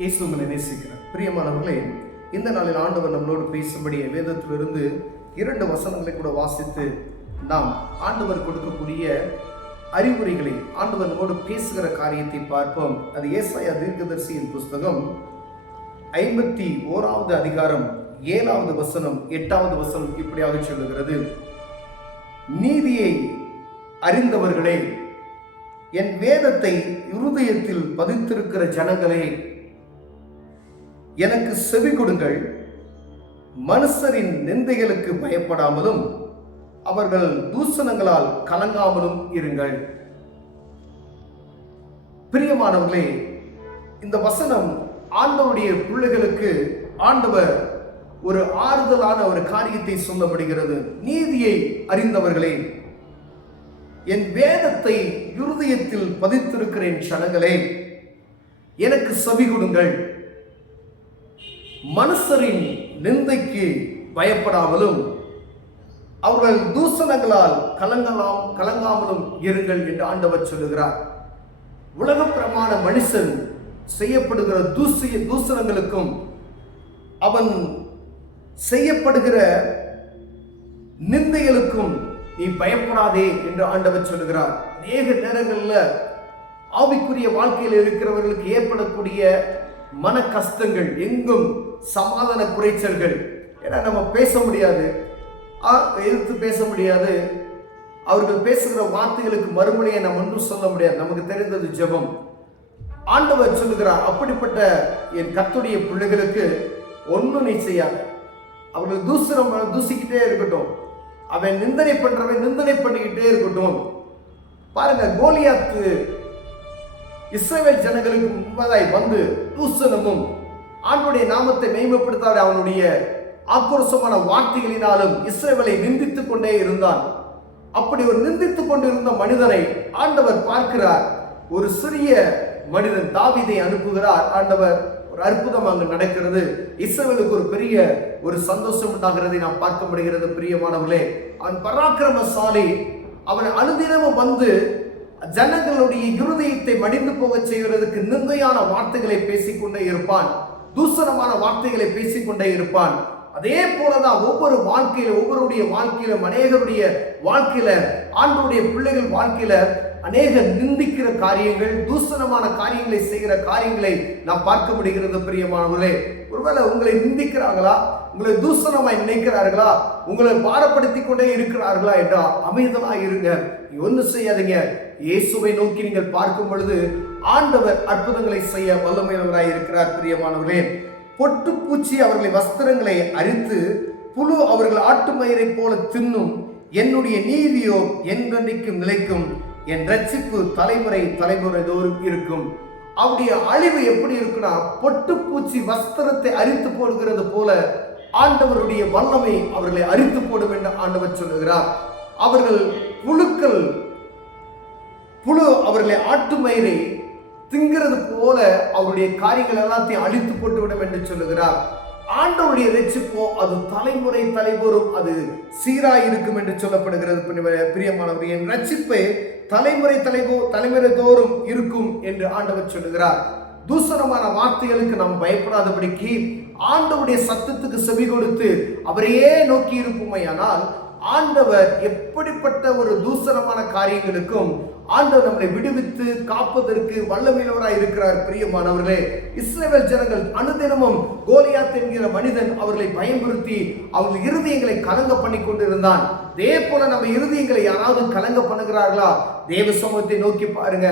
இயேசு உங்களை நேசிக்கிறார். பிரியமானவர்களே, இந்த நாளில் ஆண்டவர் நம்மளோடு பேசும்படி வேதத்திலிருந்து 2 வசனங்களை கூட வாசித்து நாம் ஆண்டவர் கொடுக்கக்கூடிய அறிவுரைகளை, ஆண்டவர் நம்மோடு பேசுகிற காரியத்தை பார்ப்போம். அது ஏசாயா தீர்க்கதரிசியின் புஸ்தகம் 51வது அதிகாரம் 7வது வசனம் 8வது வசனம் இப்படியாக சொல்லுகிறது: நீதியை அறிந்தவர்களே, என் வேதத்தை இருதயத்தில் பதித்திருக்கிற ஜனங்களே, எனக்கு செவி கொடுங்கள். மனுஷரின் நிந்தைகளுக்கு பயப்படாமலும் அவர்கள் தூஷணங்களால் கலங்காமலும் இருங்கள். பிரியமானவர்களே, இந்த வசனம் ஆண்டவருடைய பிள்ளைகளுக்கு ஆண்டவர் ஒரு ஆறுதலான ஒரு காரியத்தை சொல்லப்படுகிறது. நீதியை அறிந்தவர்களே, என் வேதத்தை இருதயத்தில் பதித்திருக்கிறேன் ஜனங்களே, எனக்கு செவி கொடுங்கள். மனுஷரின் நிந்தைக்கு பயப்படாமலும் அவர்கள் தூஷணங்களால் கலங்காமலும் இருங்கள் என்று ஆண்டவர் சொல்லுகிறார். உலக பிரமாண மனுஷன் செய்யப்படுகிற தூஷணங்களுக்கும் அவன் செய்யப்படுகிற நிந்தைகளுக்கும் நீ பயப்படாதே என்று ஆண்டவர் சொல்லுகிறார். அநேக நேரங்களில் ஆவிக்குரிய வாழ்க்கையில் இருக்கிறவர்களுக்கு ஏற்படக்கூடிய மன கஷ்டங்கள், எங்கும் சமாதான குறைச்சல்கள். ஏன்னா நம்ம பேச முடியாது, எதிர்த்து பேச முடியாது. அவர்கள் பேசுகிற வார்த்தைகளுக்கு மறுமொழியை நம்ம ஒன்றும் சொல்ல முடியாது. நமக்கு தெரிந்தது ஜெபம். ஆண்டவர் சொல்லுகிறார், அப்படிப்பட்ட என் கர்த்தருடைய பிள்ளைகளுக்கு ஒன்றும் நீ செய்யாது. அவர்கள் தூசிக்கிட்டே இருக்கட்டும், அவன் நிந்தனை பண்றவன் நிந்தனை பண்ணிக்கிட்டே இருக்கட்டும். பாருங்க, கோலியாத்து இஸ்ரவேல் ஜனங்களுக்கு முன்பதாய் வந்து தூஷணமும் ஆண்டவருடைய நாமத்தை மேம்படுத்தாத அவனுடைய ஆக்ரோஷமான வார்த்தைகளினாலும் இஸ்ரவேலை நிந்தித்துக் கொண்டே இருந்தான். அப்படி ஒரு நிந்தித்துக் கொண்டிருந்த மனிதனை ஆண்டவர் பார்க்கிறார். ஒரு சிறிய மனிதன் தாவீதை அனுப்புகிறார் ஆண்டவர். ஒரு அற்புதம் அங்கு நடக்கிறது. இஸ்ரவேலுக்கு ஒரு பெரிய ஒரு சந்தோஷம் உண்டாகிறதை நாம் பார்க்க முடிகிறது. பிரியமானவர்களே, அவன் பராக்கிரமசாலி. அவன் அனுதினமும் வந்து ஜனங்களுடைய இருதயத்தை மடிந்து போக செய்வதற்கு நிந்தையான வார்த்தைகளை பேசிக்கொண்டே இருப்பான், தூஷணமான வார்த்தைகளை பேசிக்கொண்டே இருப்பான். அதே போலதான் ஒவ்வொரு வாழ்க்கையில, ஒவ்வொருடைய வாழ்க்கையிலும், அநேகருடைய வாழ்க்கையில, ஆண்டவருடைய பிள்ளைகள் வாழ்க்கையில அநேக நிந்திக்கிற காரியங்கள், தூஷணமான காரியங்களை செய்கிற காரியங்களை நாம் பார்க்க முடிகிறது. பிரியமானவர்களே, ஒருவேளை உங்களை நிந்திக்கிறாங்களா, உங்களை தூஷணமாய் நினைக்கிறார்களா, உங்களை பாரப்படுத்தி கொண்டே இருக்கிறார்களா என்றா அமைதலா இருங்க. நீங்க ஒன்றும் செய்யாதீங்க. இயேசுவை நோக்கி நீங்கள் பார்க்கும் பொழுது ஆண்டவர் அற்புதங்களை செய்ய வல்லமையுள்ளவராய் இருக்கிறார். பிரியமானவர்களே, பொட்டு பூச்சி அவர்களை வஸ்திரங்களை அரித்து புழு அவர்கள் ஆட்டு மயிரை போல தின்னும். என்னுடைய நீதியோ என்றென்றைக்கும் நிலைக்கும். என் ரட்சிப்பு தலைமுறை தோறும் இருக்கும். அவருடைய அழிவு எப்படி இருக்குன்னா, பொட்டு பூச்சி வஸ்திரத்தை அரித்து போடுகிறது போல ஆண்டவருடைய வல்லமை அவர்களை அரித்து போடும் என்று ஆண்டவர் சொல்லுகிறார். அவர்கள் புழு அவர்களை ஆட்டு மயிரை திங்கிறது போல அவருடைய காரியங்கள் எல்லாத்தையும் அழித்து போட்டுவிடும் என்று சொல்லுகிறார். ஆண்டவருடைய ரட்சிப்போ அது தலைமுறை தலைவரும் அது சீராய் இருக்கும் என்று சொல்லப்படுகிறது. பிரியமானவர்கள், என் ரட்சிப்பை தலைமுறை தோறும் இருக்கும் என்று ஆண்டவர் சொல்லுகிறார். தூஷணமான வார்த்தைகளுக்கு நாம் பயப்படாதபடிக்கு ஆண்டவருடைய சத்தத்துக்கு செவி கொடுத்து அவரையே நோக்கி இருப்போமையானால் ஆண்டவர் எப்படிப்பட்ட ஒரு தூஷணமான காரியங்களுக்கும் ஆண்டவர் நம்மளை விடுவித்து காப்பதற்கு வல்லமையுள்ளவராய் இருக்கிறார். பிரியமானவர்களே, இஸ்ரவேல் ஜனங்கள் அனுதினமும் கோலியாத் என்கிற மனிதன் அவர்களை பயன்படுத்தி அவர்கள் இருதயங்களை கலங்க பண்ணி கொண்டிருந்தான். அதே போல நம்ம இருதயங்களை யாராவது கலங்க பண்ணுகிறார்களா? தேவ சமூகத்தை நோக்கி பாருங்க.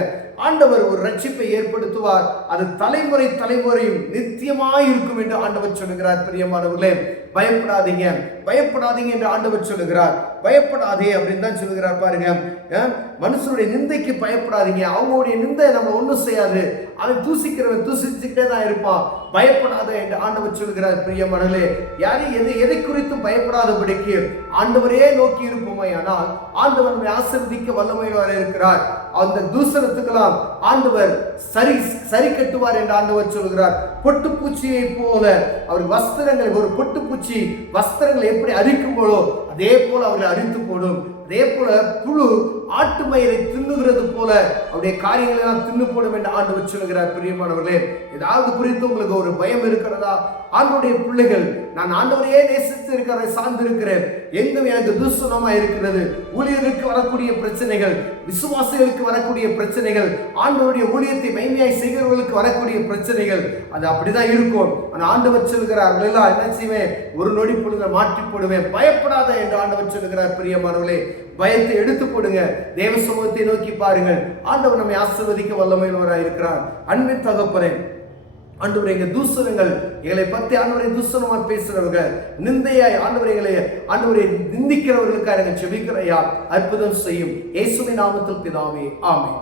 ஆண்டவர் ஒரு ரட்சிப்பை ஏற்படுத்துவார். அது தலைமுறையும் நித்தியமாய் இருக்கும் என்று ஆண்டவர் சொல்லுகிறார். பிரியமானவர்களே, பயப்படாதீங்க என்று ஆண்டவர் சொல்லுகிறார். பயப்படாதே அப்படின்னு தான் சொல்லுகிறார். பாருங்க, மனுஷனுடைய நிந்தைக்கு பயப்படாதீங்க. அவங்களுடைய நிந்தை நம்ம ஒன்றும் செய்யாது. அவன் தூசிக்கிறவன் தூசிச்சுக்கிட்டே தான் இருப்பான். பயப்படாத என்று ஆண்டவர் சொல்லுகிறார். பிரியமானவர்களே, யாரையும் எதை குறித்தும் பயப்படாதபடிக்கு ஆண்டவரே நோக்கி இருப்போமே, ஆனால் ஆண்டவர் நம்மை ஆசீர்வதிக்க வல்லமையாக இருக்கிறார். அந்த தூசணத்துக்கெல்லாம் ஆண்டவர் சரி கட்டுவார் என்று ஆண்டவர் சொல்கிறார். பொட்டுப்பூச்சியை போல அவர் வஸ்திரங்களை, ஒரு பொட்டுப்பூச்சி வஸ்திரங்களை எப்படி அரிக்கும் போதோ அதே போல அவர்களை அரித்து போடும். அதே போல புழு ஆட்டு மயிரை தின்னுகிறது போல அவருடைய காரியங்களை எல்லாம் தின்னு போடும் என்று ஆண்டவர் சொல்லுகிறார். பிரியமானவர்களே, ஏதாவது குறித்து உங்களுக்கு ஒரு பயம் இருக்கிறதா? ஆண்டவருடைய பிள்ளைகள், நான் ஆண்டவரையே நேசித்து இருக்கிற சார்ந்து இருக்கிறேன், எங்கும் எனக்கு துஷ்டமா இருக்கிறது, ஊழியர்களுக்கு வரக்கூடிய பிரச்சனைகள், விசுவாசிகளுக்கு வரக்கூடிய பிரச்சனைகள், ஆண்டவருடைய ஊழியத்தை மைமையாய் செய்கிறவர்களுக்கு வரக்கூடிய பிரச்சனைகள், அது அப்படிதான் இருக்கும். ஆனால் ஆண்டவர் சொல்கிறார், எல்லாம் என்ன செய்வேன், ஒரு நொடி பொழுது மாற்றி போடுவேன், பயப்படாத என்று ஆண்டவர் சொல்லுகிறார். பிரியமானவர்களே, பயத்தை எடுத்து போடுங்க, தேவ சமூகத்தை நோக்கி பாருங்கள். ஆண்டவர் நம்மை ஆசீர்வதிக்க வல்லமையுள்ளவராய் இருக்கிறார். அன்பின் தகப்பனே, ஆண்டவரே, எங்க தூசணங்கள் எங்களை பற்றி ஆண்டவரை தூசணமாக பேசுறவர்கள், நிந்தையாய் ஆண்டவரை நிந்திக்கிறவர்களுக்காக நாங்கள் ஜெபிக்கிறையா, அற்புதம் செய்யும் இயேசுவின் நாமத்தில் பிதாவே, ஆமென்.